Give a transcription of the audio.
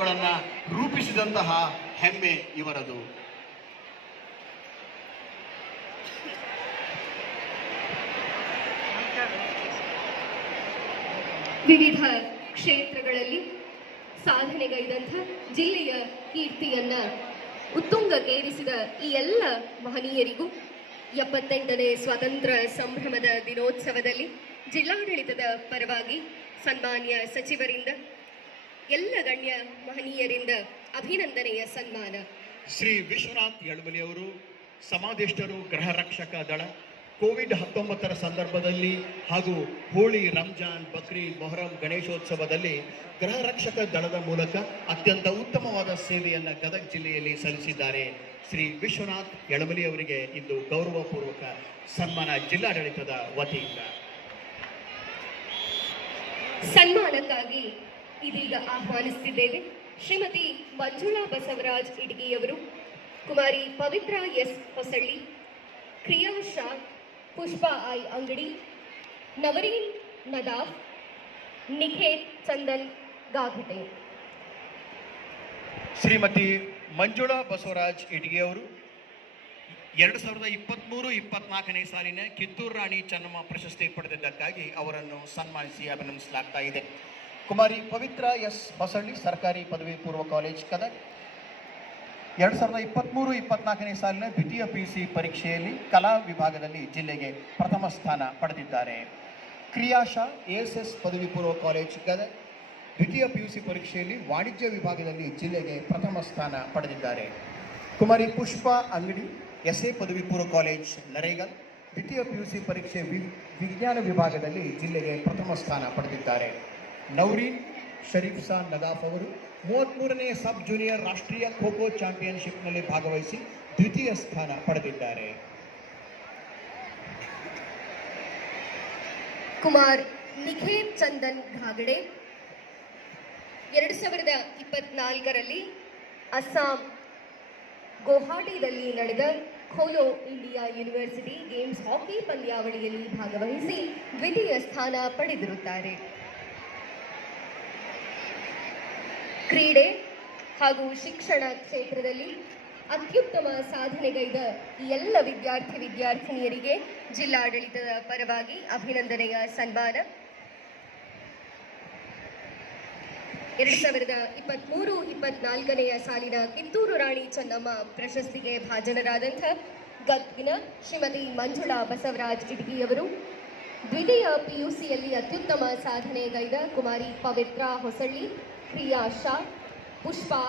ಬದುಕುಗಳನ್ನು ರೂಪಿಸಿದಂತಹ ಹೆಮ್ಮೆ ಇವರದು. ವಿವಿಧ ಕ್ಷೇತ್ರಗಳಲ್ಲಿ ಸಾಧನೆಗೈದಂಥ ಜಿಲ್ಲೆಯ ಕೀರ್ತಿಯನ್ನ ಉತ್ತುಂಗಕ್ಕೇರಿಸಿದ ಈ ಎಲ್ಲ ಮಹನೀಯರಿಗೂ 78ನೇ ಸ್ವಾತಂತ್ರ್ಯ ಸಂಭ್ರಮದ ದಿನೋತ್ಸವದಲ್ಲಿ ಜಿಲ್ಲಾಡಳಿತದ ಪರವಾಗಿ ಸನ್ಮಾನ್ಯ ಸಚಿವರಿಂದ ಎಲ್ಲ ಗಣ್ಯ ಮಹನೀಯರಿಂದ ಅಭಿನಂದನೆಯ ಸನ್ಮಾನ. ಶ್ರೀ ವಿಶ್ವನಾಥ್ ಯಳಮಲಿ ಅವರು ಸಮಾಧಿಷ್ಠರು, ಗೃಹ ರಕ್ಷಕ ದಳ, ಕೋವಿಡ್-19 ಸಂದರ್ಭದಲ್ಲಿ ಹಾಗೂ ಹೋಳಿ, ರಂಜಾನ್, ಬಕ್ರೀದ್, ಮೊಹರಂ, ಗಣೇಶೋತ್ಸವದಲ್ಲಿ ಗೃಹ ರಕ್ಷಕ ದಳದ ಮೂಲಕ ಅತ್ಯಂತ ಉತ್ತಮವಾದ ಸೇವೆಯನ್ನು ಗದಗ ಜಿಲ್ಲೆಯಲ್ಲಿ ಸಲ್ಲಿಸಿದ್ದಾರೆ. ಶ್ರೀ ವಿಶ್ವನಾಥ್ ಯಳಮಲಿ ಅವರಿಗೆ ಇಂದು ಗೌರವಪೂರ್ವಕ ಸನ್ಮಾನ ಜಿಲ್ಲಾಡಳಿತದ ವತಿಯಿಂದ. ಸನ್ಮಾನಕ್ಕಾಗಿ ಇದೀಗ ಆಹ್ವಾನಿಸುತ್ತಿದ್ದೇವೆ ಶ್ರೀಮತಿ ಮಂಜುಳಾ ಬಸವರಾಜ್ ಇಟಗಿಯವರು, ಕುಮಾರಿ ಪವಿತ್ರ ಎಸ್ ಹೊಸಳ್ಳಿ, ಕ್ರಿಯಾ ಶಾ, ಪುಷ್ಪಾ ಐ ಅಂಗಡಿ, ನವರೀನ್ ನದಾಫ್, ನಿಖೇತ್ ಚಂದನ್ ಗಾಘಟೆ. ಶ್ರೀಮತಿ ಮಂಜುಳಾ ಬಸವರಾಜ್ ಇಟಗಿಯವರು 2023-24ನೇ ಸಾಲಿನ ಕಿತ್ತೂರು ರಾಣಿ ಚೆನ್ನಮ್ಮ ಪ್ರಶಸ್ತಿ ಪಡೆದಿದ್ದಕ್ಕಾಗಿ ಅವರನ್ನು ಸನ್ಮಾನಿಸಿ ಅಭಿನಂದಿಸಲಾಗ್ತಾ ಇದೆ. ಕುಮಾರಿ ಪವಿತ್ರ ಎಸ್ ಹೊಸಳ್ಳಿ, ಸರ್ಕಾರಿ ಪದವಿ ಪೂರ್ವ ಕಾಲೇಜ್ ಗದಗ, 2023-24ನೇ ಸಾಲಿನ ದ್ವಿತೀಯ PUC ಪರೀಕ್ಷೆಯಲ್ಲಿ ಕಲಾ ವಿಭಾಗದಲ್ಲಿ ಜಿಲ್ಲೆಗೆ ಪ್ರಥಮ ಸ್ಥಾನ ಪಡೆದಿದ್ದಾರೆ. ಕ್ರಿಯಾಶಾ ASS ಪದವಿ ಪೂರ್ವ ಕಾಲೇಜ್ ಗದಗ, ದ್ವಿತೀಯ PUC ಪರೀಕ್ಷೆಯಲ್ಲಿ ವಾಣಿಜ್ಯ ವಿಭಾಗದಲ್ಲಿ ಜಿಲ್ಲೆಗೆ ಪ್ರಥಮ ಸ್ಥಾನ ಪಡೆದಿದ್ದಾರೆ. ಕುಮಾರಿ ಪುಷ್ಪಾ ಅಂಗಡಿ SA ಪದವಿ ಪೂರ್ವ ಕಾಲೇಜ್ ನರೇಗಲ್, ದ್ವಿತೀಯ PUC ಪರೀಕ್ಷೆ ವಿಜ್ಞಾನ ವಿಭಾಗದಲ್ಲಿ ಜಿಲ್ಲೆಗೆ ಪ್ರಥಮ ಸ್ಥಾನ ಪಡೆದಿದ್ದಾರೆ. ನೌರೀನ್ ಶರೀಫ್ಸಾ ನದಾಫ್ ಅವರು 33ನೇ ಸಬ್ ಜೂನಿಯರ್ ರಾಷ್ಟ್ರೀಯ ಖೋ ಖೋ ಚಾಂಪಿಯನ್ಶಿಪ್ನಲ್ಲಿ ಭಾಗವಹಿಸಿ ದ್ವಿತೀಯ ಸ್ಥಾನ ಪಡೆದಿದ್ದಾರೆ. ಕುಮಾರ್ ನಿಖೇತ್ ಚಂದನ್ ಘಾಗಡೆ 2024ರಲ್ಲಿ ಅಸ್ಸಾಂ ಗುವಾಹಟಿಯಲ್ಲಿ ನಡೆದ ಖೋಲೋ ಇಂಡಿಯಾ ಯೂನಿವರ್ಸಿಟಿ ಗೇಮ್ಸ್ ಹಾಕಿ ಪಂದ್ಯಾವಳಿಯಲ್ಲಿ ಭಾಗವಹಿಸಿ ದ್ವಿತೀಯ ಸ್ಥಾನ ಪಡೆದಿರುತ್ತಾರೆ. ಕ್ರೀಡೆ ಹಾಗೂ ಶಿಕ್ಷಣ ಕ್ಷೇತ್ರದಲ್ಲಿ ಅತ್ಯುತ್ತಮ ಸಾಧನೆಗೈದ ಈ ಎಲ್ಲ ವಿದ್ಯಾರ್ಥಿನಿಯರಿಗೆ ಜಿಲ್ಲಾಡಳಿತದ ಪರವಾಗಿ ಅಭಿನಂದನೆಯ ಸನ್ಮಾನ. 2023-24ನೇ ಸಾಲಿನ ಕಿತ್ತೂರು ರಾಣಿ ಚೆನ್ನಮ್ಮ ಪ್ರಶಸ್ತಿಗೆ ಭಾಜನರಾದಂಥ ಗದಗಿನ ಶ್ರೀಮತಿ ಮಂಜುಳಾ ಬಸವರಾಜ್ ಇಟಗಿಯವರು, ದ್ವಿತೀಯ PUCಯಲ್ಲಿ ಅತ್ಯುತ್ತಮ ಸಾಧನೆಗೈದ ಕುಮಾರಿ ಪವಿತ್ರ ಹೊಸಳ್ಳಿ, ಕ್ರಿಯಾ ಶಾ, ಪುಷ್ಪಾ